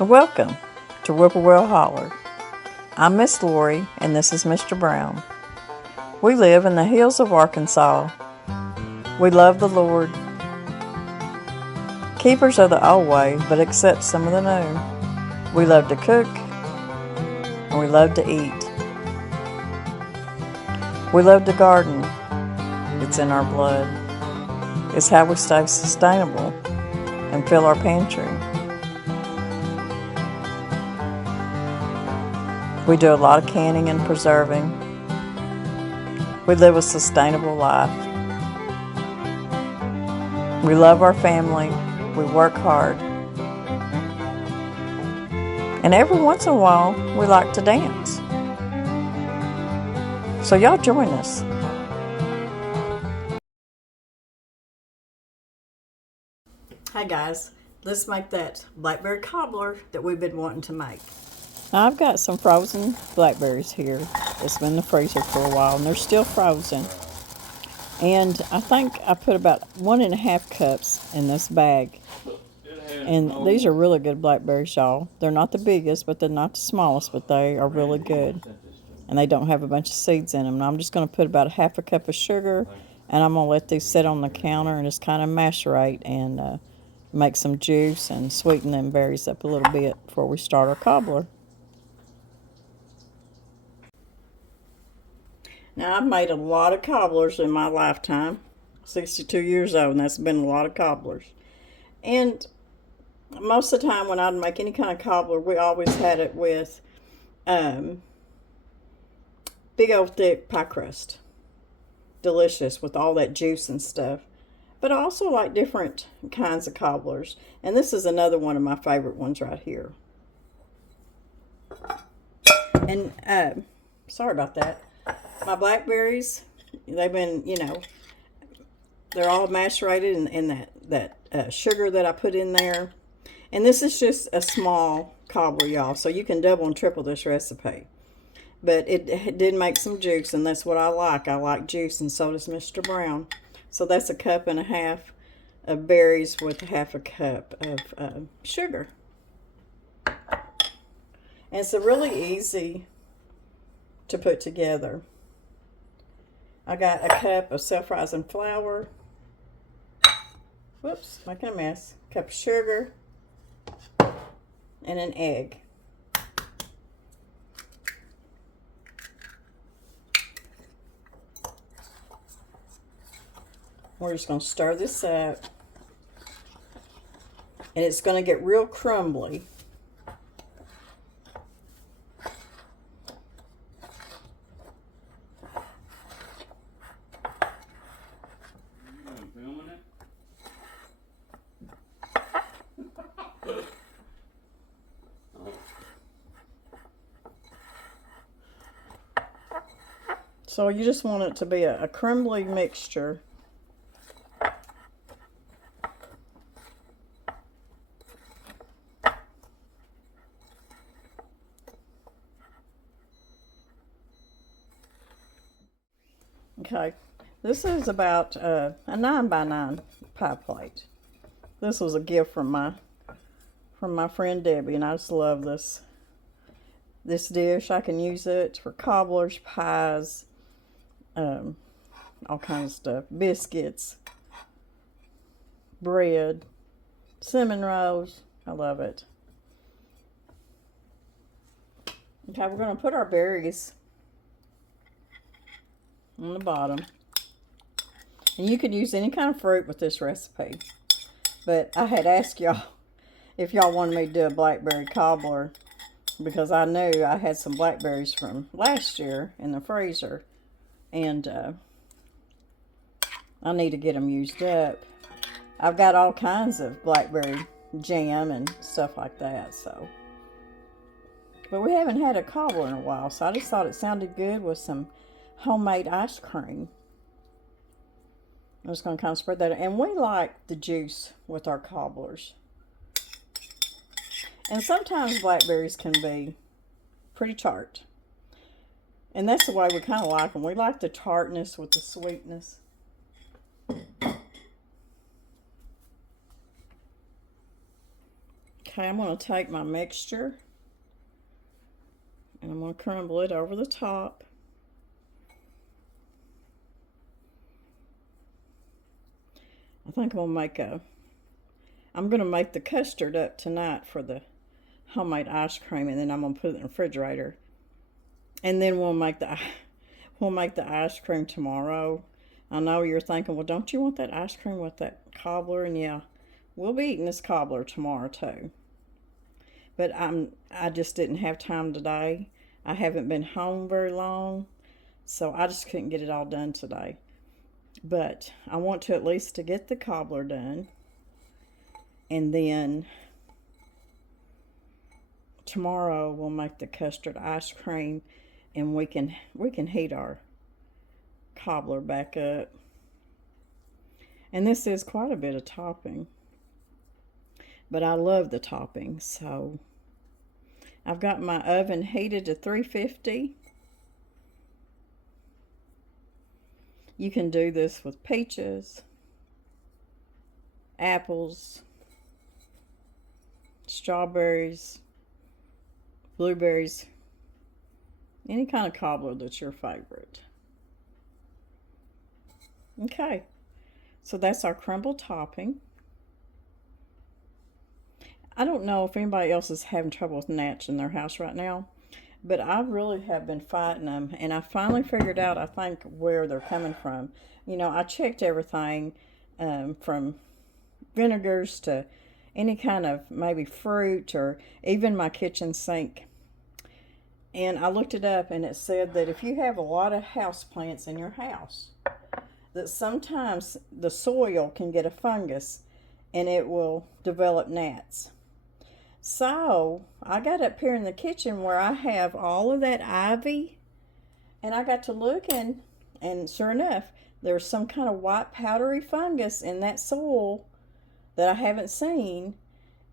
Welcome to Whippoorwill Holler. I'm Miss Lori and this is Mr. Brown. We live in the hills of Arkansas. We love the Lord. Keepers of the old way, but accept some of the new. We love to cook and we love to eat. We love to garden. It's in our blood. It's how we stay sustainable and fill our pantry. We do a lot of canning and preserving. We live a sustainable life. We love our family. We work hard. And every once in a while, we like to dance. So y'all join us. Hi guys, let's make that blackberry cobbler that we've been wanting to make. Now I've got some frozen blackberries here. It's been in the freezer for a while and they're still frozen. And I think I put about 1.5 cups in this bag. And these are really good blackberries, y'all. They're not the biggest, but they're not the smallest, but they are really good. And they don't have a bunch of seeds in them. And I'm just going to put about 1/2 cup of sugar, and I'm going to let these sit on the counter and just kind of macerate and make some juice and sweeten them berries up a little bit before we start our cobbler. Now, I've made a lot of cobblers in my lifetime. 62 years old, and that's been a lot of cobblers. And most of the time when I'd make any kind of cobbler, we always had it with big old thick pie crust. Delicious with all that juice and stuff. But I also like different kinds of cobblers. And this is another one of my favorite ones right here. And sorry about that. My blackberries, they've been, they're all macerated in that sugar that I put in there. And this is just a small cobbler, y'all, so you can double and triple this recipe. But it did make some juice, and that's what I like. I like juice, and so does Mr. Brown. So that's 1.5 cups of berries with 1/2 cup of sugar. And it's really easy to put together. I got 1 cup of self-rising flour. Whoops, making a mess. 1 cup of sugar and an egg. We're just going to stir this up. And it's going to get real crumbly. So you just want it to be a crumbly mixture. Okay, this is about a 9x9 pie plate. This was a gift from my friend Debbie, and I just love this dish. I can use it for cobblers, pies, all kinds of stuff. Biscuits, bread, cinnamon rolls. I love it. Okay, we're going to put our berries on the bottom. And you could use any kind of fruit with this recipe. But I had asked y'all if y'all wanted me to do a blackberry cobbler, because I knew I had some blackberries from last year in the freezer. And I need to get them used up. I've got all kinds of blackberry jam and stuff like that. But we haven't had a cobbler in a while, so I just thought it sounded good with some homemade ice cream. I'm just going to kind of spread that. And we like the juice with our cobblers. And sometimes blackberries can be pretty tart. And that's the way we kind of like them. We like the tartness with the sweetness. Okay, I'm going to take my mixture and I'm going to crumble it over the top. I think I'm going to make the custard up tonight for the homemade ice cream, and then I'm going to put it in the refrigerator. And then we'll make the ice cream tomorrow. I know you're thinking, well, don't you want that ice cream with that cobbler? And yeah, we'll be eating this cobbler tomorrow too. But I just didn't have time today. I haven't been home very long, so I just couldn't get it all done today. But I want to at least to get the cobbler done. And then tomorrow we'll make the custard ice cream, and we can heat our cobbler back up. And this is quite a bit of topping, but I love the topping. So I've got my oven heated to 350. You can do this with peaches, apples, strawberries, blueberries, any kind of cobbler that's your favorite. Okay, so that's our crumble topping. I don't know if anybody else is having trouble with gnats in their house right now, but I really have been fighting them, and I finally figured out, I think, where they're coming from. You know, I checked everything from vinegars to any kind of maybe fruit or even my kitchen sink. And I looked it up, and it said that if you have a lot of house plants in your house, that sometimes the soil can get a fungus and it will develop gnats. So I got up here in the kitchen where I have all of that ivy, and I got to looking, and sure enough, there's some kind of white powdery fungus in that soil that I haven't seen.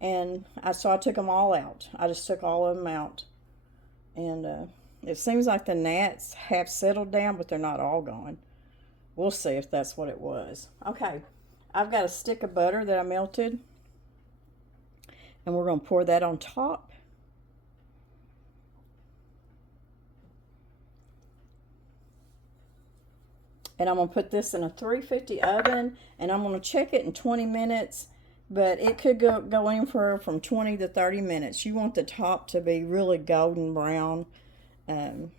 And so I took them all out. I just took all of them out. And it seems like the gnats have settled down, but they're not all gone. We'll see if that's what it was. Okay, I've got a stick of butter that I melted, and we're going to pour that on top. And I'm going to put this in a 350 oven, and I'm going to check it in 20 minutes, but it could go anywhere from 20 to 30 minutes. You want the top to be really golden brown and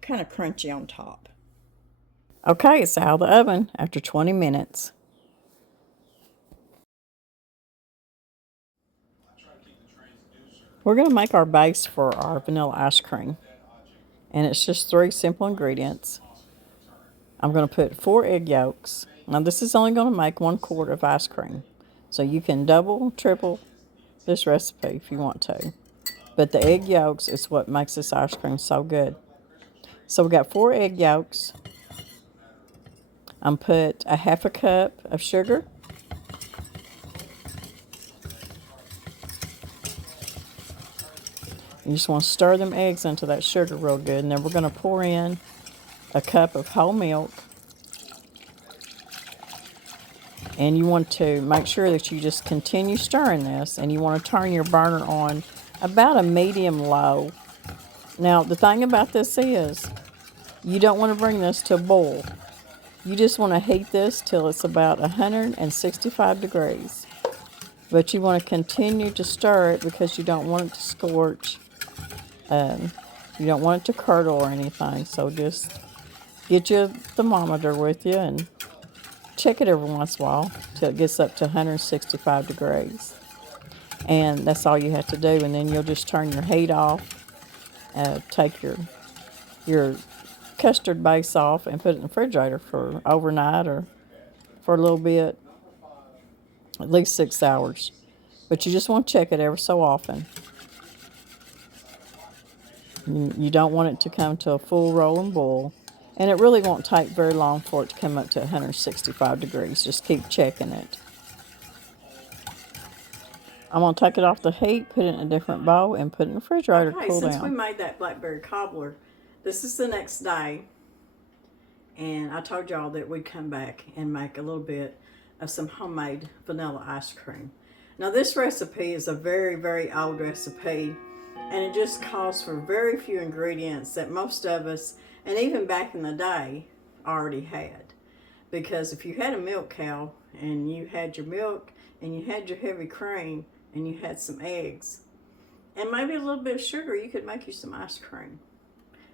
kind of crunchy on top. Okay, it's out of the oven after 20 minutes. We're going to make our base for our vanilla ice cream. And it's just 3 simple ingredients. I'm going to put 4 egg yolks. Now this is only going to make 1 quart of ice cream. So you can double, triple this recipe if you want to. But the egg yolks is what makes this ice cream so good. So we got 4 egg yolks. I'm put a 1/2 cup of sugar. You just want to stir them eggs into that sugar real good. And then we're going to pour in a cup of whole milk. And you want to make sure that you just continue stirring this. And you want to turn your burner on about a medium low. Now, the thing about this is, you don't want to bring this to a boil. You just want to heat this till it's about 165 degrees. But you want to continue to stir it because you don't want it to scorch. You don't want it to curdle or anything. So just get your thermometer with you and check it every once in a while till it gets up to 165 degrees. And that's all you have to do. And then you'll just turn your heat off. Take your custard base off and put it in the refrigerator for overnight or for a little bit, at least 6 hours. But you just want to check it every so often. You don't want it to come to a full rolling boil, and it really won't take very long for it to come up to 165 degrees. Just keep checking it. I'm going to take it off the heat, put it in a different bowl, and put it in the refrigerator to cool down. Since we made that blackberry cobbler, this is the next day, and I told y'all that we'd come back and make a little bit of some homemade vanilla ice cream. Now this recipe is a very, very old recipe, and it just calls for very few ingredients that most of us, and even back in the day, already had. Because if you had a milk cow and you had your milk and you had your heavy cream and you had some eggs and maybe a little bit of sugar, you could make you some ice cream.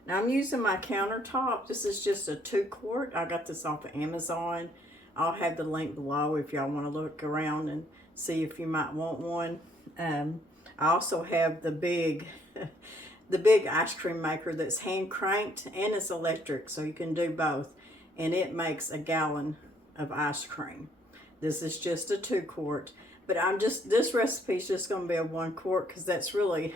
Now I'm using my countertop. This is just a 2-quart. I got this off of Amazon. I'll have the link below if y'all want to look around and see if you might want one. I also have the big the big ice cream maker that's hand cranked and it's electric, so you can do both, and it makes a gallon of ice cream. This is just a 2-quart, but this recipe is just going to be a 1-quart because that's really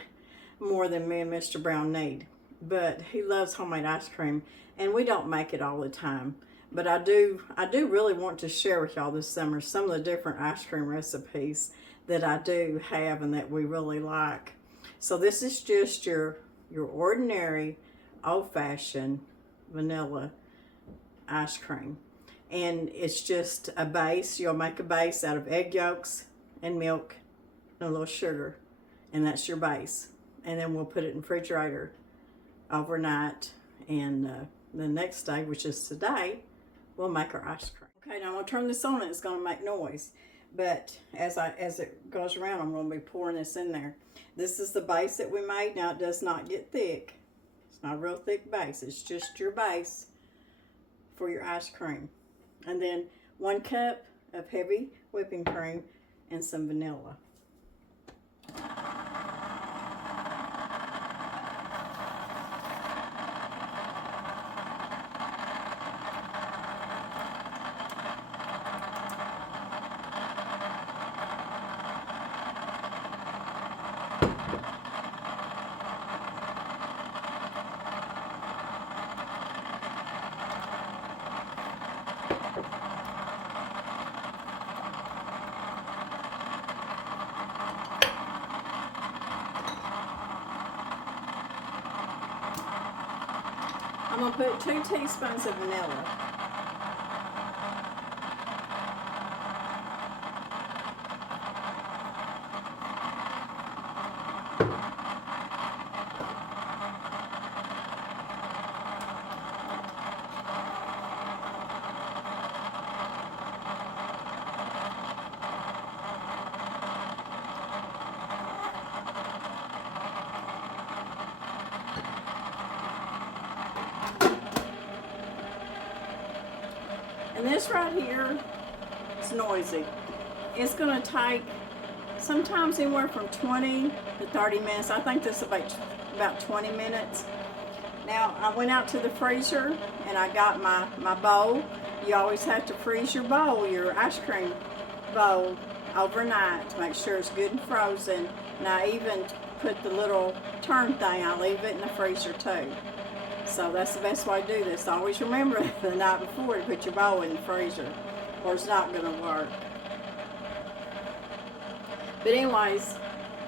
more than me and Mr. Brown need. But he loves homemade ice cream, and we don't make it all the time. But I do really want to share with y'all this summer some of the different ice cream recipes that I do have and that we really like. So this is just your ordinary old-fashioned vanilla ice cream. And it's just a base. You'll make a base out of egg yolks and milk and a little sugar. And that's your base. And then we'll put it in the refrigerator overnight. And the next day, which is today, we'll make our ice cream. Okay, now I'm going to turn this on and it's going to make noise. But as it goes around, I'm going to be pouring this in there. This is the base that we made. Now, it does not get thick. It's not a real thick base. It's just your base for your ice cream. And then 1 cup of heavy whipping cream and some vanilla. I'm going to put 2 teaspoons of vanilla. And this right here is noisy. It's going to take sometimes anywhere from 20 to 30 minutes. I think this will be about 20 minutes. Now, I went out to the freezer and I got my bowl. You always have to freeze your bowl, your ice cream bowl, overnight to make sure it's good and frozen. And I even put the little turn thing, I leave it in the freezer too. So that's the best way to do this. Always remember the night before to put your bowl in the freezer, or it's not going to work. But anyways,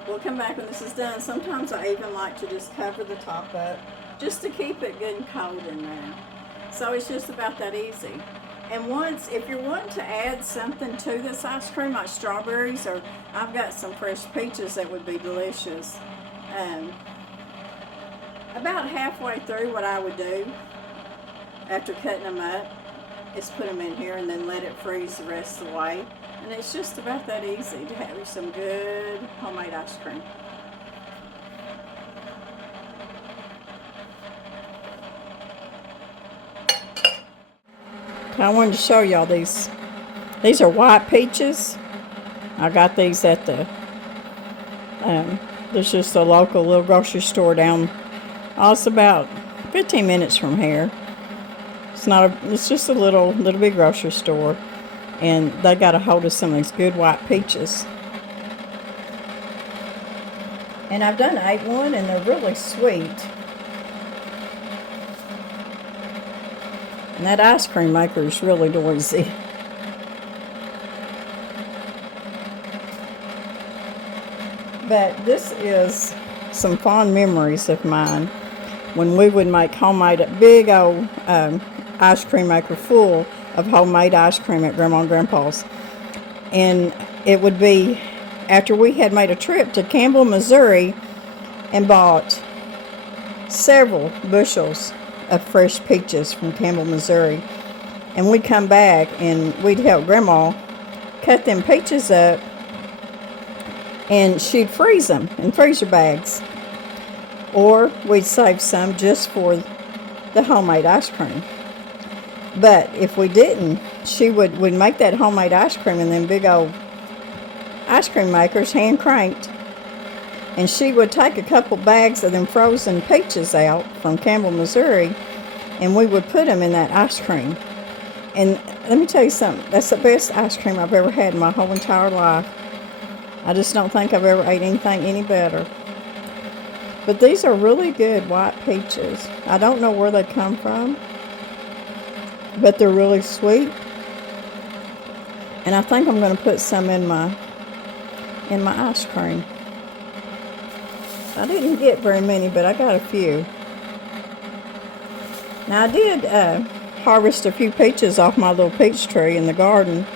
we'll come back when this is done. Sometimes I even like to just cover the top up just to keep it good and cold in there. So it's just about that easy. And once, if you're wanting to add something to this ice cream, like strawberries, or I've got some fresh peaches that would be delicious. About halfway through, what I would do after cutting them up is put them in here and then let it freeze the rest of the way. And it's just about that easy to have you some good homemade ice cream. I wanted to show y'all these. These are white peaches. I got these at the, there's just a local little grocery store down. Oh, it's about 15 minutes from here. It's just a little bit grocery store, and they got a hold of some of these good white peaches. And I've done ate one, and they're really sweet. And that ice cream maker is really noisy. But this is some fond memories of mine when we would make homemade, a big old ice cream maker full of homemade ice cream at Grandma and Grandpa's. And it would be after we had made a trip to Campbell, Missouri, and bought several bushels of fresh peaches from Campbell, Missouri. And we'd come back and we'd help Grandma cut them peaches up, and she'd freeze them in freezer bags. Or we'd save some just for the homemade ice cream. But if we didn't, we'd make that homemade ice cream in them big old ice cream makers, hand cranked. And she would take a couple bags of them frozen peaches out from Campbell, Missouri, and we would put them in that ice cream. And let me tell you something, that's the best ice cream I've ever had in my whole entire life. I just don't think I've ever ate anything any better. But these are really good white peaches. I don't know where they come from, but they're really sweet. And I think I'm going to put some in my ice cream. I didn't get very many, but I got a few. Now I did harvest a few peaches off my little peach tree in the garden.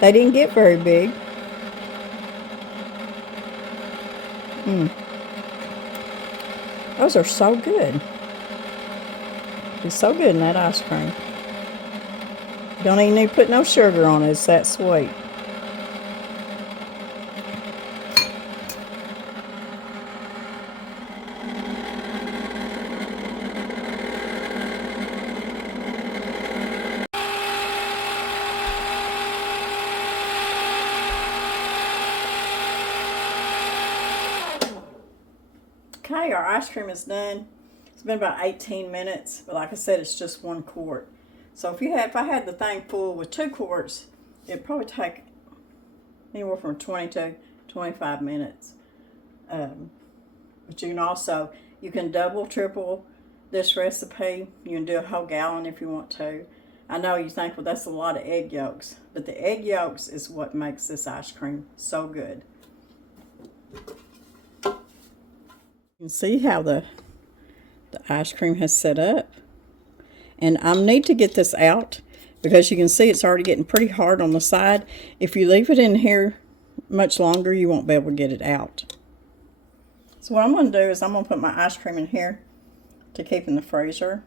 They didn't get very big. Those are so good. It's so good in that ice cream. Don't even need to put no sugar on it. It's that sweet. Okay, our ice cream is done. It's been about 18 minutes, but like I said, it's just 1 quart. So if I had the thing full with 2 quarts, it'd probably take anywhere from 20 to 25 minutes. But you can double, triple this recipe. You can do a whole gallon if you want to. I know you think, well, that's a lot of egg yolks, but the egg yolks is what makes this ice cream so good. You can see how the ice cream has set up. And I need to get this out because you can see it's already getting pretty hard on the side. If you leave it in here much longer, you won't be able to get it out. So what I'm going to do is I'm going to put my ice cream in here to keep in the freezer.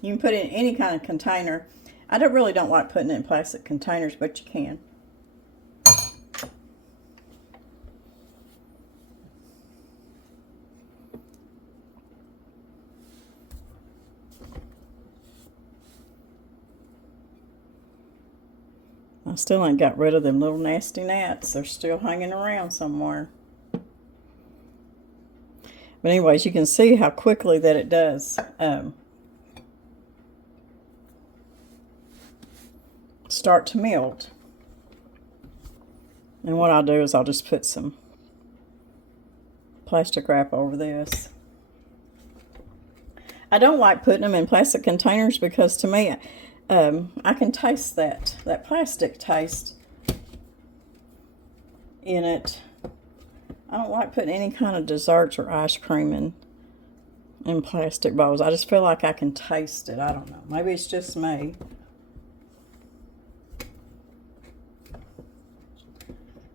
You can put it in any kind of container. I really don't like putting it in plastic containers, but you can. I still ain't got rid of them little nasty gnats. They're still hanging around somewhere. But anyways, you can see how quickly that it does start to melt. And what I'll do is I'll just put some plastic wrap over this. I don't like putting them in plastic containers because to me, I can taste that plastic taste in it. I don't like putting any kind of desserts or ice cream in plastic bowls. I just feel like I can taste it. I don't know. Maybe it's just me.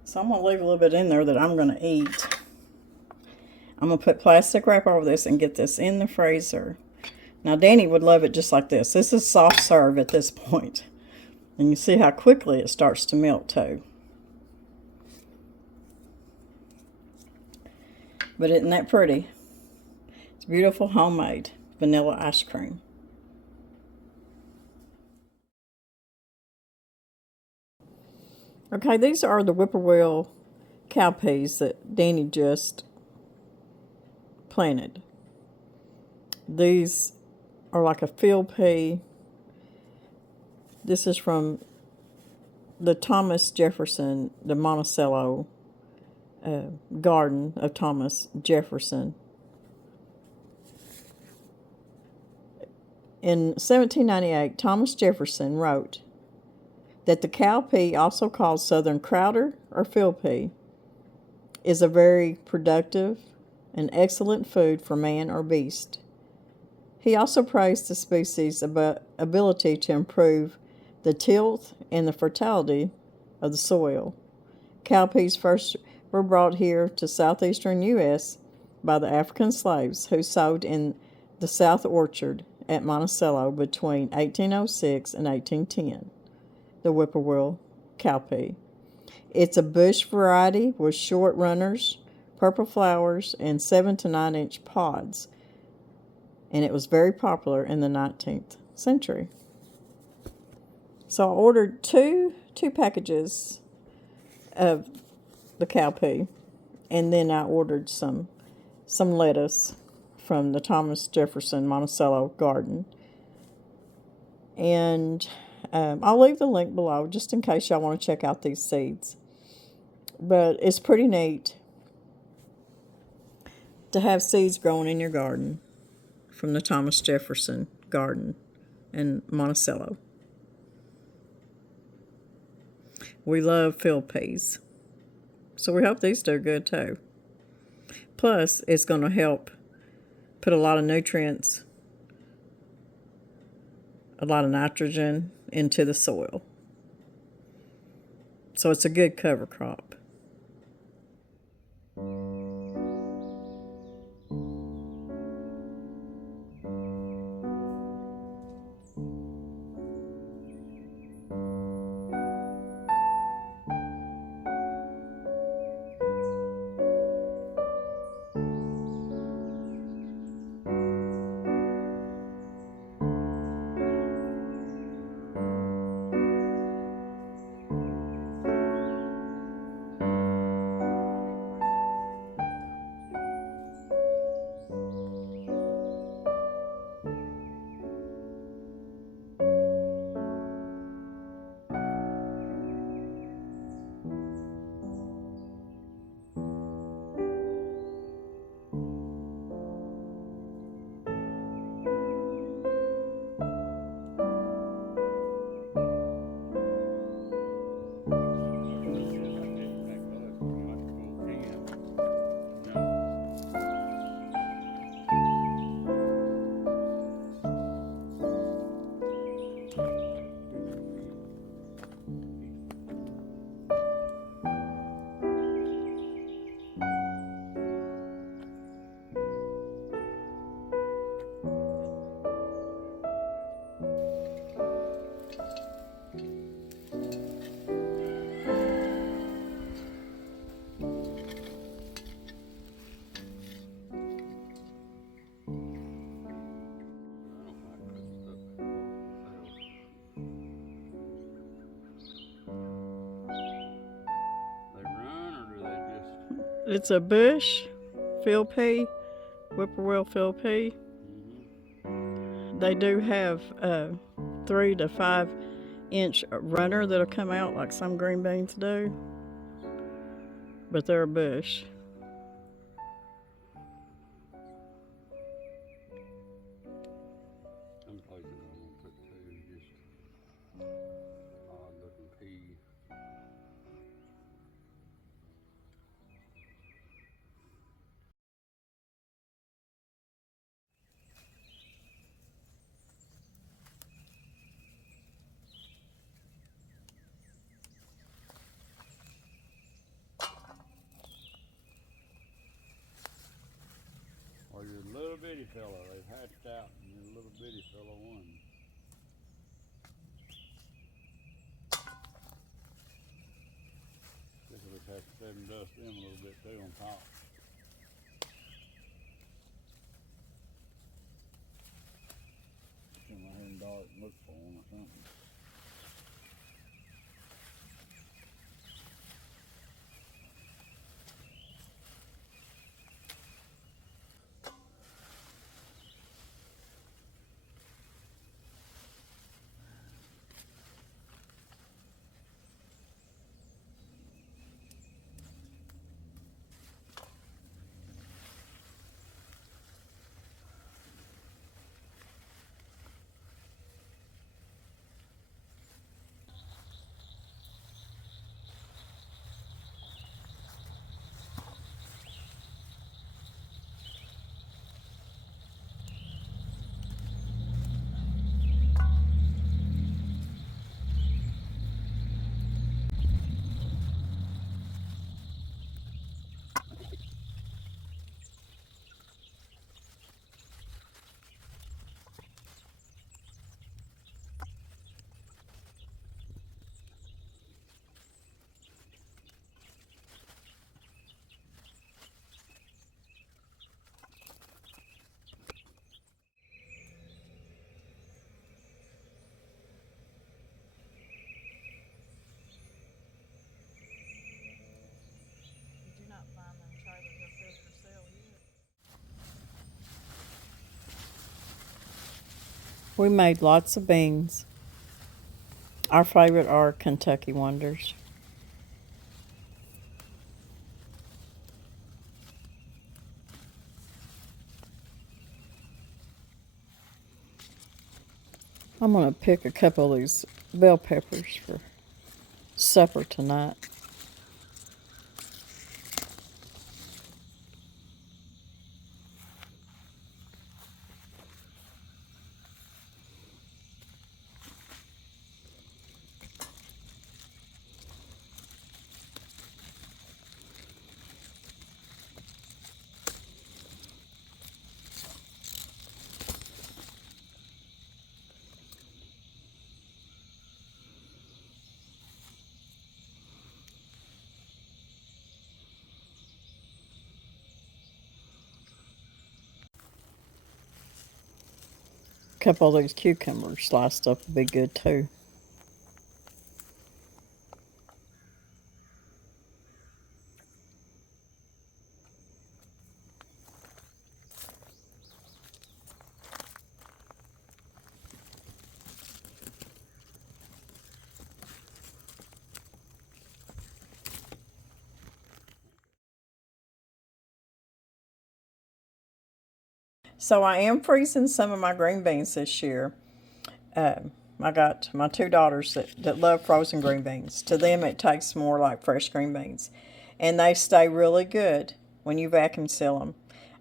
So I'm going to leave a little bit in there that I'm going to eat. I'm going to put plastic wrap over this and get this in the freezer. Now, Danny would love it just like this. This is soft serve at this point. And you see how quickly it starts to melt too. But isn't that pretty? It's beautiful homemade vanilla ice cream. Okay, these are the Whippoorwill cowpeas that Danny just planted. These are like a field pea. This is from the Thomas Jefferson, the Monticello garden of Thomas Jefferson. In 1798, Thomas Jefferson wrote that the cowpea, also called southern crowder or field pea, is a very productive and excellent food for man or beast. He also praised the species' ability to improve the tilth and the fertility of the soil. Cowpeas first were brought here to southeastern U.S. by the African slaves who sowed in the South Orchard at Monticello between 1806 and 1810, the Whippoorwill cowpea. It's a bush variety with short runners, purple flowers, and 7 to 9 inch pods, and it was very popular in the 19th century. So I ordered two packages of the cowpea, and then I ordered some lettuce from the Thomas Jefferson Monticello garden. And I'll leave the link below just in case y'all want to check out these seeds. But it's pretty neat to have seeds growing in your garden from the Thomas Jefferson garden in Monticello. We love field peas, so we hope these do good too. Plus, it's going to help put a lot of nutrients, a lot of nitrogen into the soil. So it's a good cover crop. It's a bush field pea, Whippoorwill field pea. They do have 3 to 5 inch runner that'll come out like some green beans do, but they're a bush. Some places I'm gonna put 2, just odd looking pea. Or your little bitty fella, they've hatched out and your little bitty fella won. Guess we'll just have to set and dust them a little bit too on top. Come out here and dark and look for them or something. We made lots of beans. Our favorite are Kentucky Wonders. I'm going to pick a couple of these bell peppers for supper tonight. A couple of these cucumbers sliced up would be good too. So I am freezing some of my green beans this year. I got my two daughters that love frozen green beans. To them, it tastes more like fresh green beans. And they stay really good when you vacuum seal them.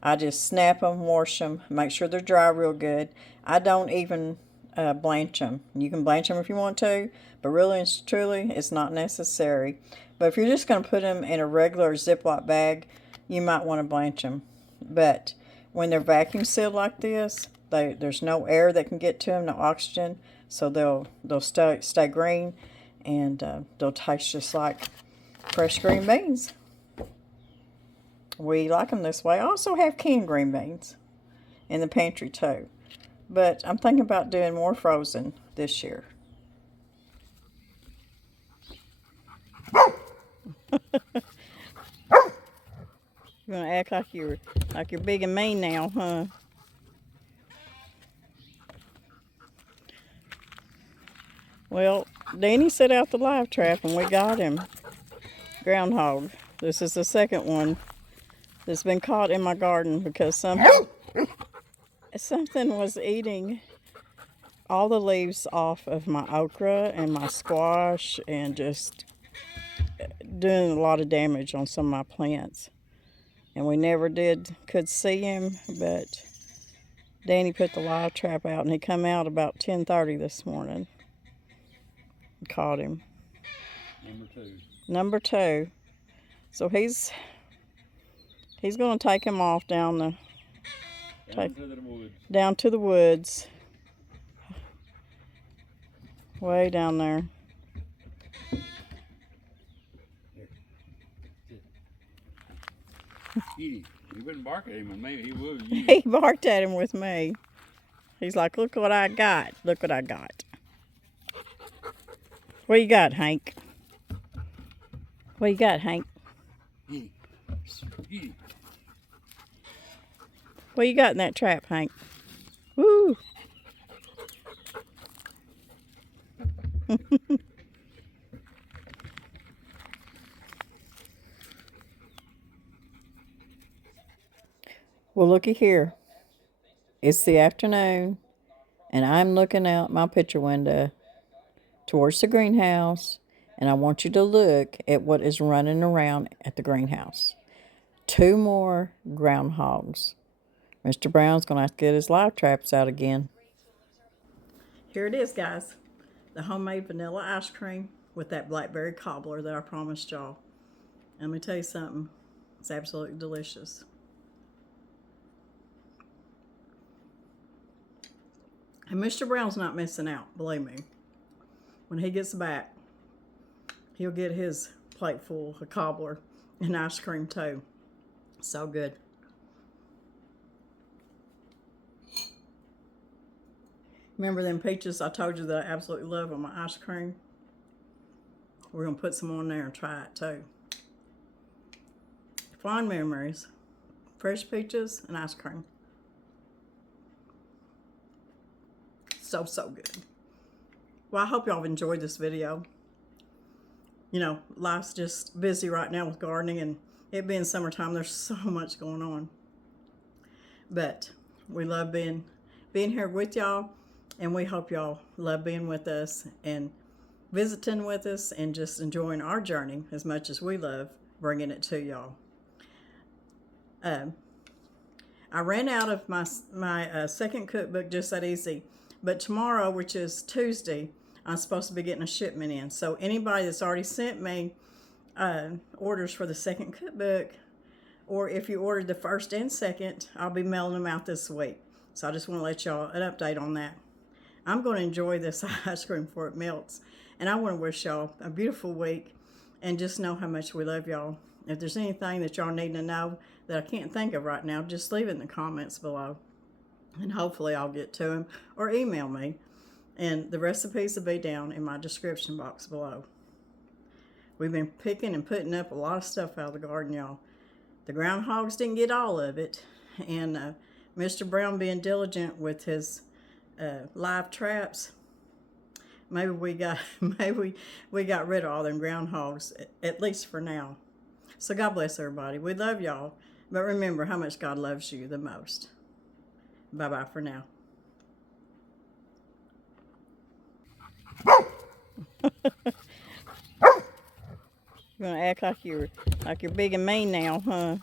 I just snap them, wash them, make sure they're dry real good. I don't even blanch them. You can blanch them if you want to, but really and truly, it's not necessary. But if you're just going to put them in a regular Ziploc bag, you might want to blanch them. But when they're vacuum sealed like this, there's no air that can get to them, no oxygen, so they'll stay green, and they'll taste just like fresh green beans. We like them this way. I also have canned green beans in the pantry too, but I'm thinking about doing more frozen this year. You're gonna act like you're big and mean now, huh? Well, Danny set out the live trap and we got him. Groundhog. This is the second one that's been caught in my garden because something was eating all the leaves off of my okra and my squash and just doing a lot of damage on some of my plants. And we never could see him, but Danny put the live trap out and he come out about 10:30 this morning. Caught him. Number two. So he's going to take him off down to the woods. Way down there. He wouldn't bark at him with me. He would. He barked at him with me. He's like, look what I got. Look what I got. What you got, Hank? What you got, Hank? What you got in that trap, Hank? Woo! Well, looky here. It's the afternoon, and I'm looking out my picture window towards the greenhouse, and I want you to look at what is running around at the greenhouse. 2 more groundhogs. Mr. Brown's going to have to get his live traps out again. Here it is, guys. The homemade vanilla ice cream with that blackberry cobbler that I promised y'all. Let me tell you something. It's absolutely delicious. And Mr. Brown's not missing out, believe me. When he gets back, he'll get his plate full of cobbler and ice cream too. So good. Remember them peaches I told you that I absolutely love on my ice cream? We're going to put some on there and try it too. Fond memories. Fresh peaches and ice cream. So so, so good. Well, I hope y'all have enjoyed this video. You know, life's just busy right now with gardening, and it being summertime, there's so much going on. But we love being here with y'all, and we hope y'all love being with us and visiting with us and just enjoying our journey as much as we love bringing it to y'all. I ran out of my second cookbook, Just That Easy, but tomorrow, which is Tuesday, I'm supposed to be getting a shipment in. So anybody that's already sent me orders for the second cookbook, or if you ordered the first and second, I'll be mailing them out this week. So I just want to let y'all an update on that. I'm going to enjoy this ice cream before it melts. And I want to wish y'all a beautiful week and just know how much we love y'all. If there's anything that y'all need to know that I can't think of right now, just leave it in the comments below. And hopefully I'll get to them, or email me. And the recipes will be down in my description box below. We've been picking and putting up a lot of stuff out of the garden, y'all. The groundhogs didn't get all of it. And Mr. Brown being diligent with his live traps, maybe we got rid of all them groundhogs, at least for now. So God bless everybody. We love y'all, but remember how much God loves you the most. Bye-bye for now. You're gonna act like you're big and mean now, huh?